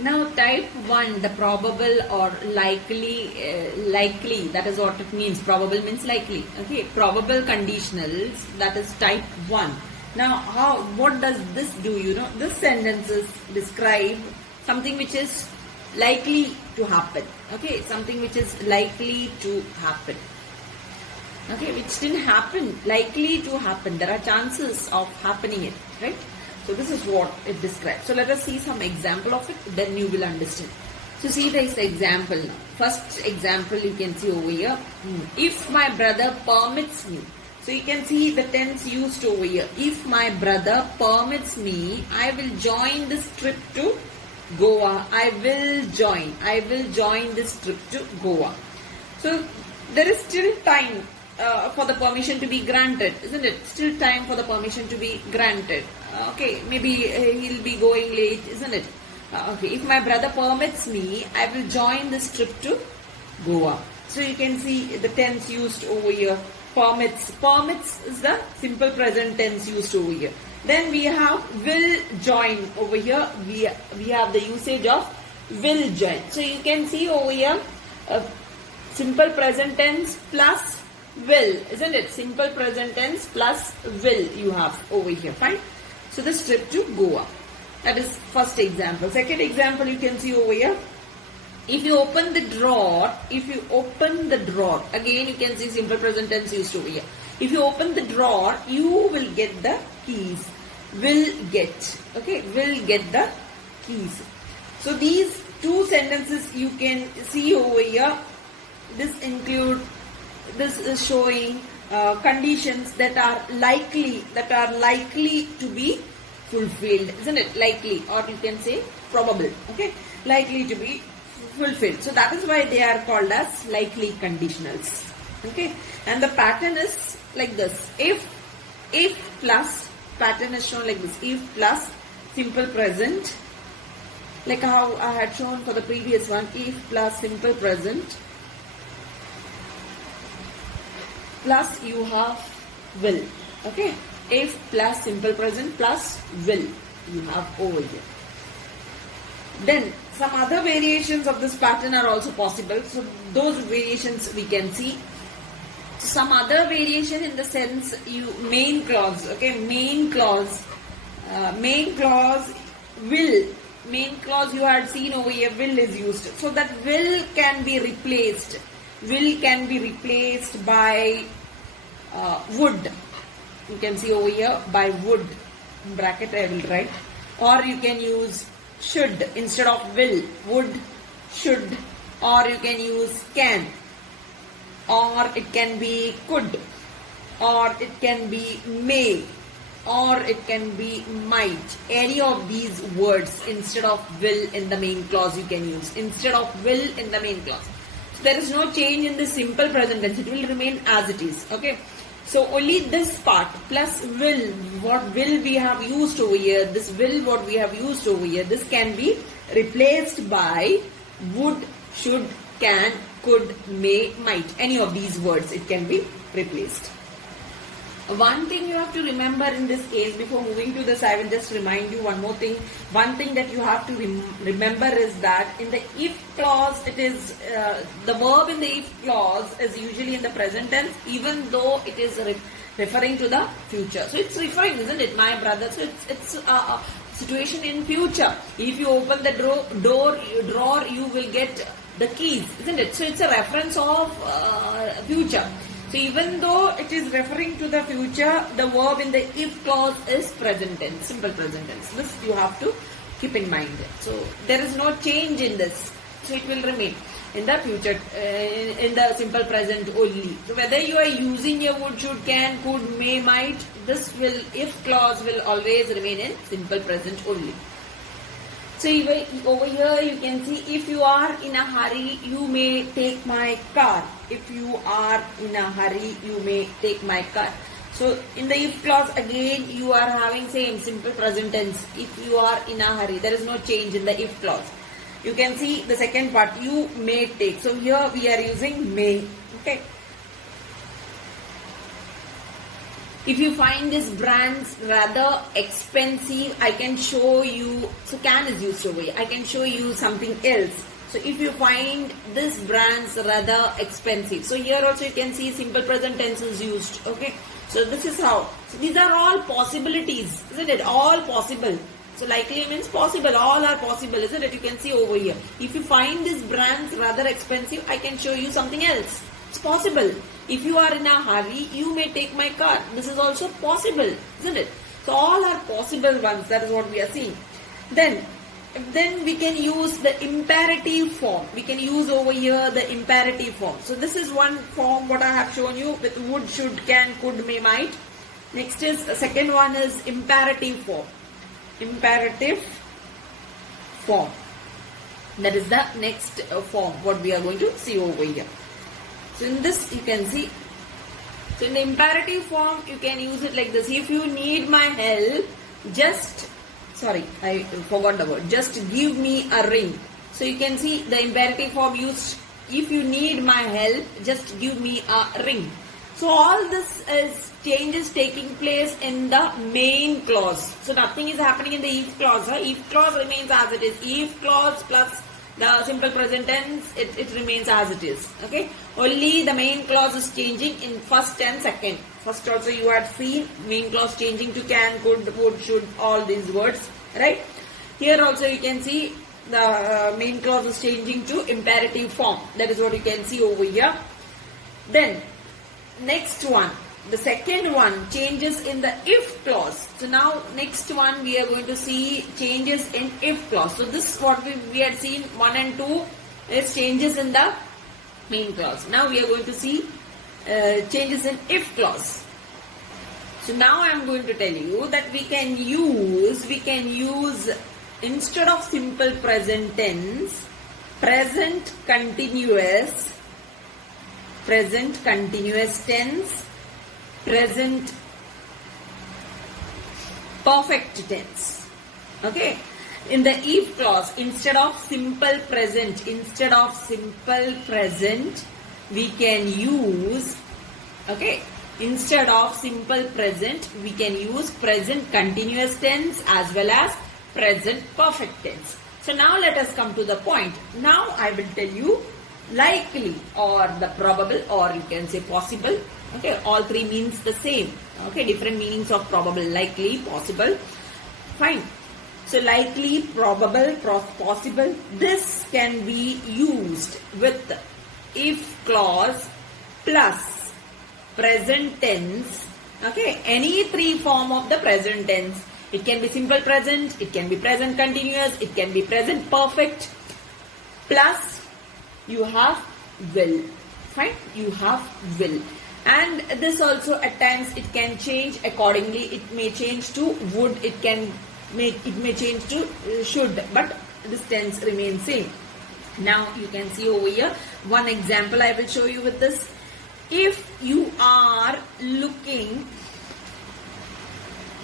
Now type 1, the probable or likely, that is what it means. Probable means likely. Okay, probable conditionals, that is type 1. Now what does this do? This sentences describe something which is likely to happen. Okay, something which is likely to happen. Okay, which didn't happen, likely to happen. There are chances of happening it, right? So this is what it describes. So let us see some example of it, then you will understand. So see this example now. First example you can see over here. If my brother permits me. So you can see the tense used over here. If my brother permits me, I will join this trip to Goa. I will join this trip to Goa. So there is still time for the permission to be granted, isn't it? Still time for the permission to be granted. Okay, maybe he'll be going late, isn't it? Okay, if my brother permits me, I will join this trip to Goa. So you can see the tense used over here. Permits. Permits is the simple present tense used over here. Then we have will join over here. We have the usage of will join. So you can see over here simple present tense plus will, isn't it? Simple present tense plus will you have over here. Fine. So this trip to Goa. That is first example. Second example you can see over here. If you open the drawer, again you can see simple present tense used over here. If you open the drawer, you will get the keys. Will get. Okay, will get the keys. So these two sentences you can see over here. This is showing conditions that are likely to be fulfilled, isn't it? Likely, or you can say probable. Okay, likely to be fulfilled. So that is why they are called as likely conditionals. Okay, and the pattern is like this. If plus, pattern is shown like this. If plus simple present, like how I had shown for the previous one. If plus simple present plus you have will. Okay, if plus simple present plus will you have over here. Then some other variations of this pattern are also possible. So those variations we can see. Some other variation in the sense main clause. Okay, main clause will. Main clause you had seen over here, will is used. So that will can be replaced. Will can be replaced by would. You can see over here by would. In bracket I will write. Or you can use should instead of will. Would, should. Or you can use can. Or it can be could. Or it can be may. Or it can be might. Any of these words instead of will in the main clause you can use. Instead of will in the main clause. So there is no change in the simple present tense. It will remain as it is. Okay. So only this part plus will, what will we have used over here, this will what we have used over here, this can be replaced by would, should, can, could, may, might. Any of these words it can be replaced. One thing you have to remember in this case, before moving to this, I will just remind you one more thing. One thing that you have to remember is that in the if clause, it is the verb in the if clause is usually in the present tense, even though it is referring to the future. So it's referring, isn't it, my brother? So it's a situation in future. If you open the drawer, you will get the keys, isn't it? So it's a reference of future. So even though it is referring to the future, the verb in the if clause is present tense, simple present tense. This you have to keep in mind. So there is no change in this. So it will remain in the future, in the simple present only. So whether you are using a would, should, can, could, may, might, this will, if clause will always remain in simple present only. So over here you can see, if you are in a hurry, you may take my car. If you are in a hurry, you may take my car. So in the if clause again you are having same simple present tense. If you are in a hurry, there is no change in the if clause. You can see the second part, you may take. So here we are using may. Okay. If you find this brands rather expensive, I can show you, so can is used over here, I can show you something else. So if you find this brands rather expensive, so here also you can see simple present tense is used. Okay, so this is how. So these are all possibilities, isn't it? All possible. So likely means possible. All are possible, isn't it? You can see over here. If you find these brands rather expensive, I can show you something else. It's possible. If you are in a hurry, you may take my car. This is also possible, isn't it? So all are possible ones. That is what we are seeing. Then we can use the imperative form. We can use over here the imperative form. So this is one form what I have shown you with would, should, can, could, may, might. Next is the second one is imperative form. Imperative form. That is the next form what we are going to see over here. So in this you can see. So in the imperative form you can use it like this. If you need my help, just, sorry, I forgot the word. Just give me a ring. So you can see the imperative form used. If you need my help, just give me a ring. So all this is changes taking place in the main clause. So nothing is happening in the if clause. If clause remains as it is. If clause plus the simple present tense, it remains as it is. Okay. Only the main clause is changing in first and second. First also you had seen main clause changing to can, could, would, should, all these words. Right. Here also you can see the main clause is changing to imperative form. That is what you can see over here. Then next one, the second one, changes in the if clause. So now next one we are going to see changes in if clause. So this what we had seen 1 and 2 is changes in the main clause. Now we are going to see changes in if clause. So now I am going to tell you that we can use instead of simple present tense, present continuous tense, present perfect tense. Okay. In the if clause, instead of simple present, we can use, okay, instead of simple present, we can use present continuous tense as well as present perfect tense. So now let us come to the point. Now I will tell you likely or the probable, or you can say possible. Okay, all three means the same. Okay, different meanings of probable, likely, possible. Fine. So likely, probable, possible. This can be used with if clause plus present tense. Okay, any three form of the present tense. It can be simple present, it can be present continuous, it can be present perfect, plus you have will. Fine, you have will. And this also at times it can change accordingly. It may change to would, it may change to should, but this tense remains same. Now you can see over here one example I will show you with this. If you are looking,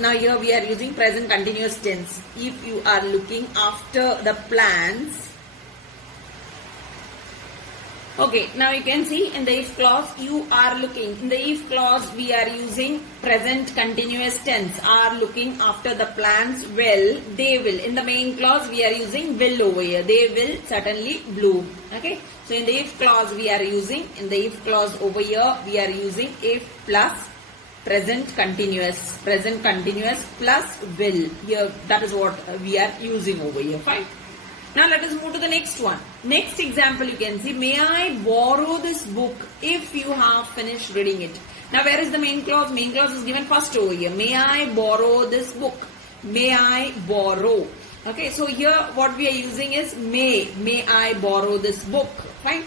now here we are using present continuous tense. If you are looking after the plants. Okay, now you can see in the if clause, you are looking. In the if clause, we are using present continuous tense. Are looking after the plants well, they will. In the main clause, we are using will over here. They will certainly bloom. Okay, so in the if clause, we are using, in the if clause over here, we are using if plus present continuous plus will. Here, that is what we are using over here. Fine. Now let us move to the next one. Next example you can see, may I borrow this book if you have finished reading it. Now where is the main clause? Main clause is given first over here. May I borrow this book? May I borrow? Okay, so here what we are using is may I borrow this book? Fine.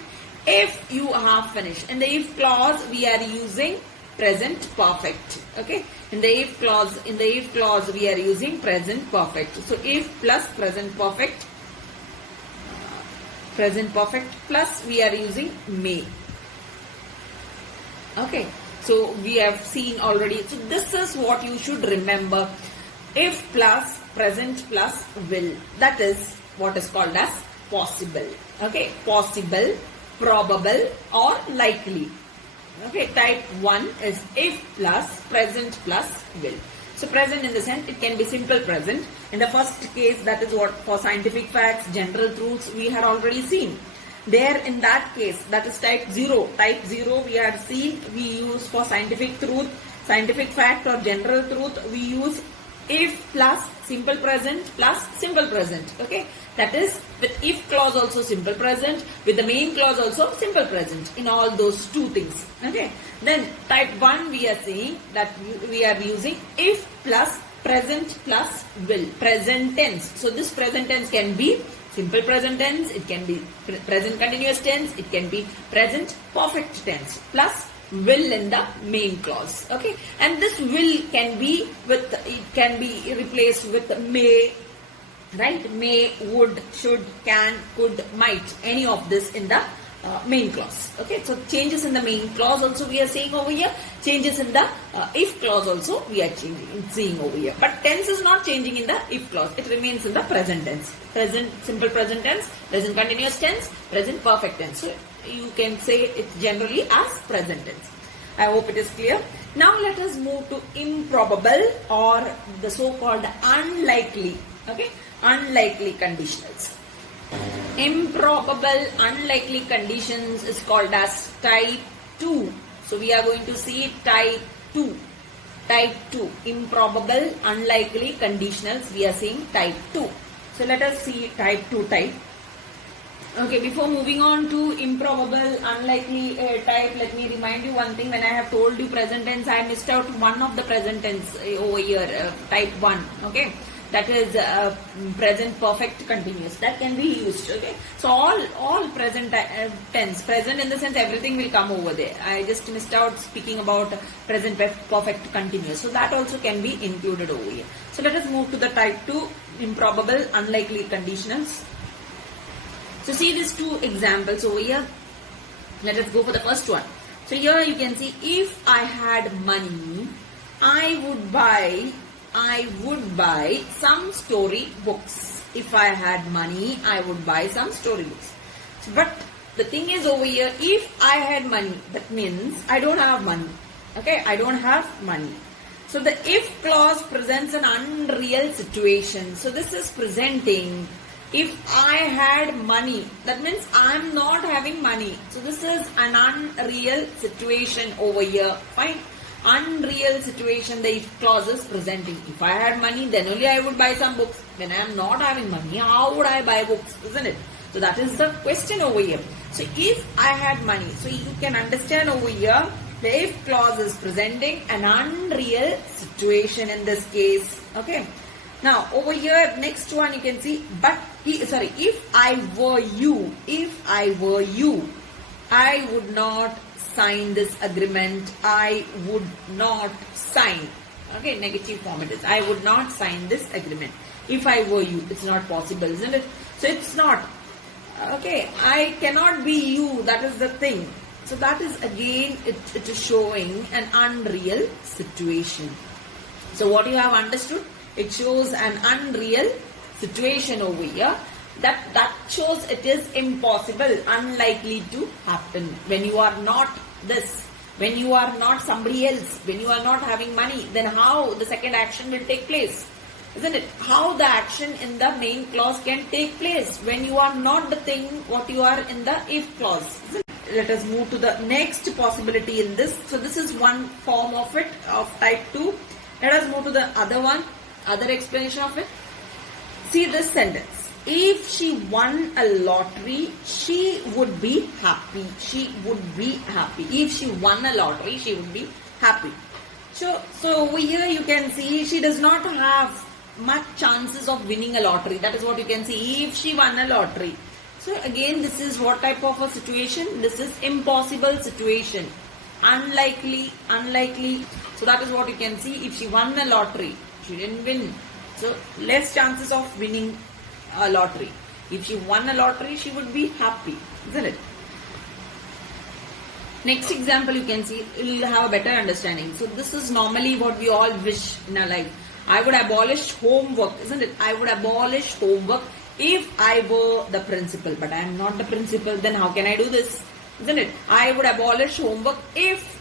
If you have finished. In the if clause we are using present perfect. Okay. In the if clause we are using present perfect. So if plus present perfect plus we are using may. Okay, so we have seen already. So this is what you should remember. If plus present plus will. That is what is called as possible. Okay, possible, probable or likely. Okay, type 1 is if plus present plus will. So present in the sense it can be simple present. In the first case, that is what for scientific facts, general truths we had already seen. There in that case, that is type 0. Type 0 we had seen, we use for scientific truth, scientific fact or general truth, we use if plus simple present plus simple present. Okay, that is with if clause also simple present, with the main clause also simple present in all those two things. Okay, then type 1 we are saying that we are using if plus present plus will, present tense. So this present tense can be simple present tense, it can be present continuous tense, it can be present perfect tense plus will in the main clause. Okay, and this will can be with, it can be replaced with may, right? May, would, should, can, could, might, any of this in the main clause. Okay, so changes in the main clause also we are saying over here, changes in the if clause also we are seeing over here, but tense is not changing in the if clause, it remains in the present tense, present simple present tense, present continuous tense, present perfect tense. So you can say it generally as present tense. I hope it is clear. Now let us move to improbable or the so-called unlikely. Okay, unlikely conditionals. Improbable unlikely conditions is called as type 2. So we are going to see type 2. Type 2. Improbable unlikely conditionals, we are seeing type 2. So let us see type 2 type. Okay, before moving on to improbable unlikely type, let me remind you one thing. When I have told you present tense, I missed out one of the present tense over here, type 1. Okay, that is present perfect continuous, that can be used. Okay, so all present tense, present in the sense everything will come over there. I just missed out speaking about present perfect continuous, so that also can be included over here. So let us move to the type 2 improbable unlikely conditionals. So see these two examples over here. Let us go for the first one. So here you can see, if I had money, I would buy some story books. If I had money, I would buy some story books. But the thing is over here, if I had money, that means I don't have money. Okay, I don't have money. So the if clause presents an unreal situation. So this is presenting, if I had money, that means I am not having money. So this is an unreal situation over here. Fine. Unreal situation the if clause is presenting. If I had money, then only I would buy some books. When I am not having money, how would I buy books? Isn't it? So that is the question over here. So if I had money, so you can understand over here, the if clause is presenting an unreal situation in this case. Okay. Now over here, next one you can see, if I were you, I would not sign this agreement. I would not sign. Okay, negative form it is. I would not sign this agreement. If I were you, it's not possible, isn't it? So it's not. Okay, I cannot be you. That is the thing. So that is again, it is showing an unreal situation. So what you have understood? It shows an unreal situation over here. That shows it is impossible, unlikely to happen. When you are not this, when you are not somebody else, when you are not having money, then how the second action will take place? Isn't it? How the action in the main clause can take place when you are not the thing what you are in the if clause. Let us move to the next possibility in this. So this is one form of it, of type 2. Let us move to the other one, other explanation of it. See this sentence. If she won a lottery, she would be happy. She would be happy. If she won a lottery, she would be happy. So over here you can see she does not have much chances of winning a lottery. That is what you can see. If she won a lottery. So again, this is what type of a situation? This is impossible situation. Unlikely. So that is what you can see. If she won a lottery, she didn't win. So less chances of winning a lottery. If she won a lottery, she would be happy, isn't it? Next example you can see, you will have a better understanding. So this is normally what we all wish in our life. I would abolish homework, isn't it? I would abolish homework if I were the principal. But I am not the principal, then how can I do this? isn't it? I would abolish homework if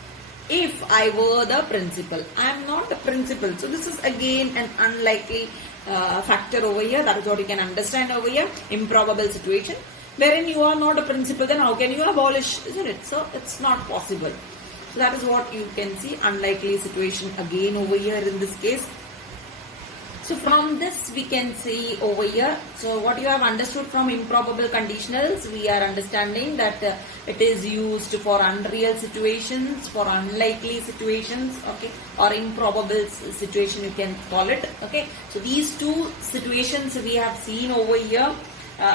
I were the principal. I am not the principal. So this is again an unlikely factor over here. That is what you can understand over here. Improbable situation. Wherein you are not a principal, then how can you abolish, isn't it? So it's not possible. So that is what you can see. Unlikely situation again over here in this case. So from this we can see over here, so what you have understood from improbable conditionals, we are understanding that it is used for unreal situations, for unlikely situations, okay, or improbable situation you can call it, okay. So these two situations we have seen over here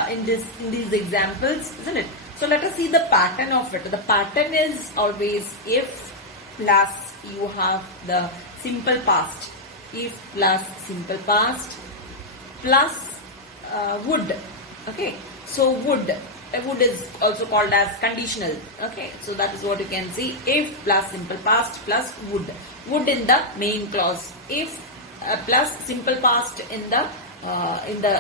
in these examples, isn't it? So let us see the pattern of it. The pattern is always if plus you have the simple past. If plus simple past plus would, okay. So would is also called as conditional, okay. So that is what you can see. If plus simple past plus would in the main clause. If plus simple past in the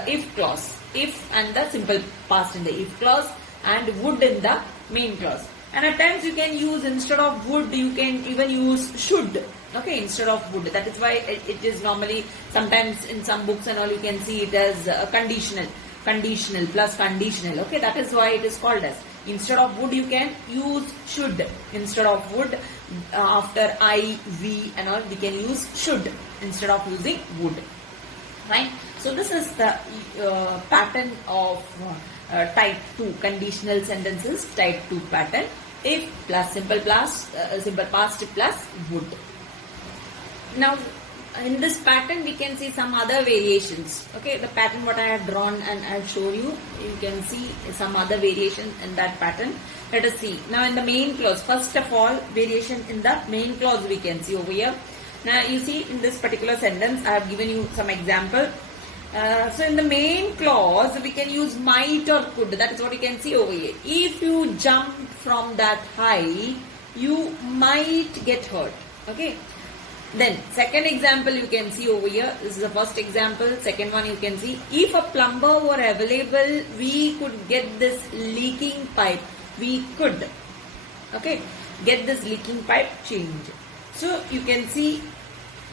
if clause. If and the simple past in the if clause, and would in the main clause. And at times you can use, instead of would, you can even use should, okay, instead of would. That is why it is normally, sometimes in some books and all, you can see it as conditional plus conditional, okay. That is why it is called as, instead of would you can use should. Instead of would, after I, we and all, we can use should instead of using would, right? So this is the pattern of type 2 conditional sentences, type 2 pattern. If plus simple past plus would. Now in this pattern we can see some other variations, okay. The pattern what I have drawn and I have shown you, you can see some other variation in that pattern. Let us see. Now in the main clause, first of all, variation in the main clause we can see over here. Now you see in this particular sentence I have given you some example. So in the main clause we can use might or could. That is what you can see over here. If you jump from that high, you might get hurt, okay. Then second example you can see over here. This is the first example. Second one you can see, if a plumber were available, we could get this leaking pipe. We could, okay, get this leaking pipe changed. So you can see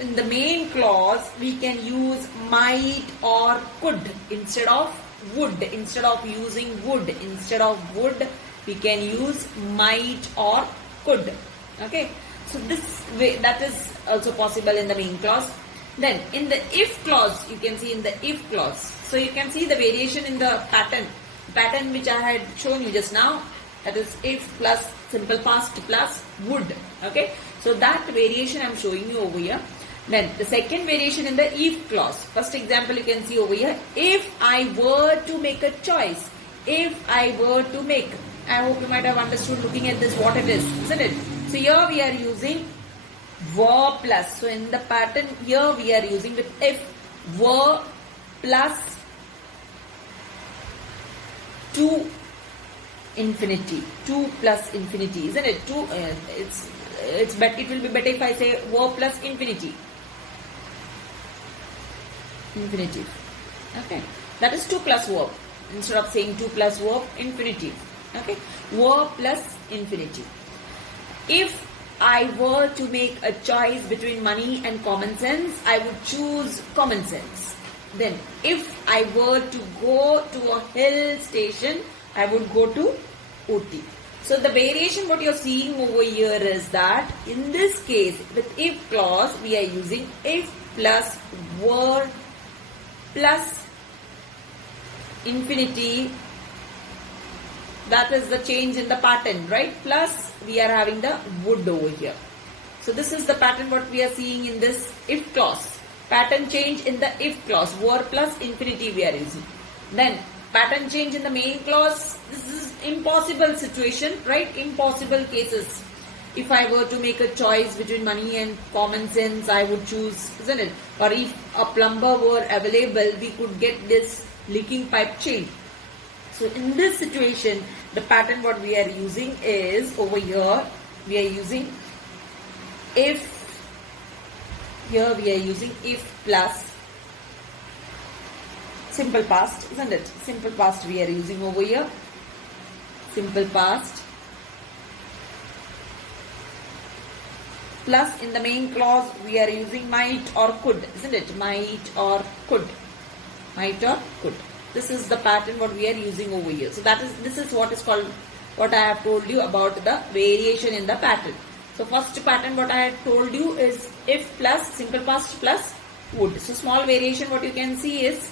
in the main clause we can use might or could instead of would. Instead of using would, we can use might or could, okay. So this way, that is also possible in the main clause. Then in the if clause, you can see in the if clause, so you can see the variation in the pattern which I had shown you just now, that is if plus simple past plus would, okay. So that variation I am showing you over here. Then the second variation in the if clause. First example you can see over here. If I were to make a choice. If I were to make. I hope you might have understood looking at this what it is, isn't it? So here we are using were plus. So in the pattern here we are using with if were plus to infinity. 2 plus infinity, isn't it? 2. It's but it will be better if I say were plus infinity. Infinitive. Okay. That is 2 plus verb. Instead of saying 2 plus verb, infinitive. Okay. Were plus infinitive. If I were to make a choice between money and common sense, I would choose common sense. Then if I were to go to a hill station, I would go to OT. So the variation what you are seeing over here is that in this case with if clause we are using if plus were plus infinity. That is the change in the pattern, right? Plus we are having the would over here. So this is the pattern what we are seeing in this if clause. Pattern change in the if clause. Were plus infinity we are using. Then pattern change in the main clause. This is impossible situation, right? Impossible cases. If I were to make a choice between money and common sense, I would choose, isn't it? Or if a plumber were available, we could get this leaking pipe changed. So in this situation, the pattern what we are using is over here, we are using if, here we are using if plus simple past, isn't it? Simple past we are using over here. Simple past plus in the main clause we are using might or could, isn't it? Might or could. Might or could. This is the pattern what we are using over here. So this is what is called, what I have told you about the variation in the pattern. So first pattern what I have told you is if plus simple past plus would. So small variation what you can see is,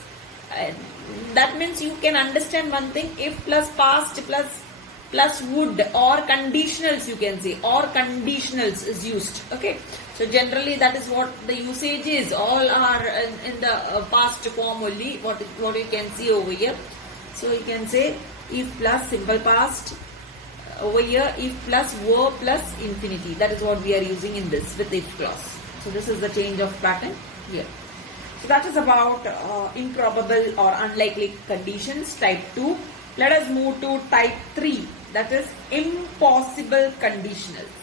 that means you can understand one thing, if plus past plus would, or conditionals you can say, or conditionals is used. Okay, so generally that is what the usage is. All are in the past form only, what you can see over here. So you can say if plus simple past, over here if plus verb plus infinity. That is what we are using in this with if clause. So this is the change of pattern here. So that is about improbable or unlikely conditions, type 2. Let us move to type 3, that is impossible conditionals.